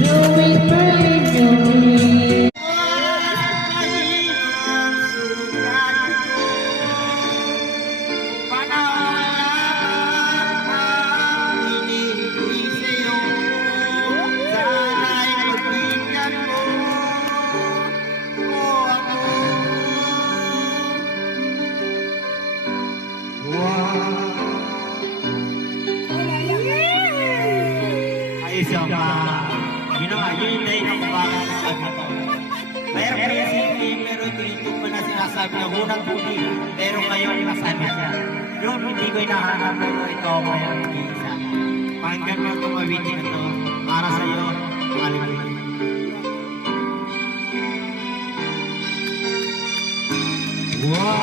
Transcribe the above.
tuwing paligid. Ayos yung yun ang dahil ako bakit sabi ko. Mayroon ko yung CD, pero ito yung pa na sinasabi niya, unang tuli, pero ngayon nasabi siya. Yun, hindi ko hinahanap, pero ito ako yung isa. Pakinggan mo itong awitin na ito, para sa iyo, Hallelujah. Wow!